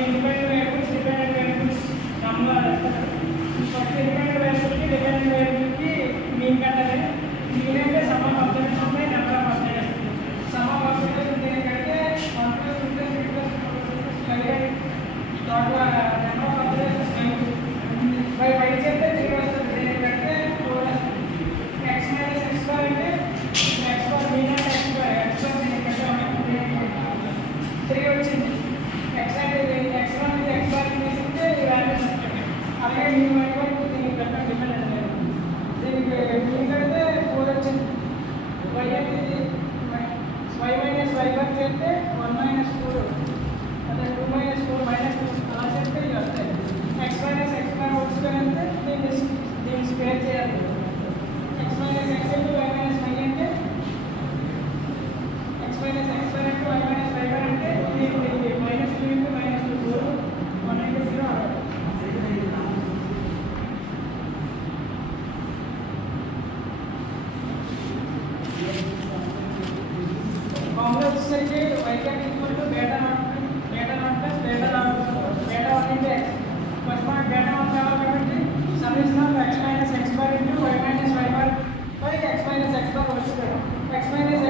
independent variables, dependent variables first independent variable की dependent variable की mean कट्टाले mean అంటే sum of observations by number of observations sum of observations देनिకంటే 1 plus 2 plus 3 plus 4 plus 5 total number of observations 5 by 5 చేస్తే 3 వస్తుంది దేనికంటే 4 వస్తుంది x minus x bar అంటే x bar mean అంటే x bar దేనికంటే 3 వచ్చింది x అంటే x1 అనేది x bar తీసుకుంటే ఈ వాల్యూస్ వస్తాయి అలాగే mean y bar దీనికి కరెక్ట్ డిపెండెంట్ లేదు దీనికి mean కడితే 4 వచ్చింది y అనేది y minus y bar చేస్తే 1 minus 4 అదే 2 minus 4 minus 2 అలా చేస్తే ఇవి వస్తాయి x minus x bar వచ్చుకుంటే దీన్ని స్క్వేర్ చేయాలి x minus x into y minus y అంటే x minus x bar into y minus y bar అంటే ఇది minus 2 into minus 2 4 1 into 0 formula వచ్చేసరికి y cap equal to beta naught plus beta naught beta 1 into x first మనకు beta 1 కావాలి కాబట్టి summation of x minus x bar into y minus y bar by x minus x bar వస్తుంది x minus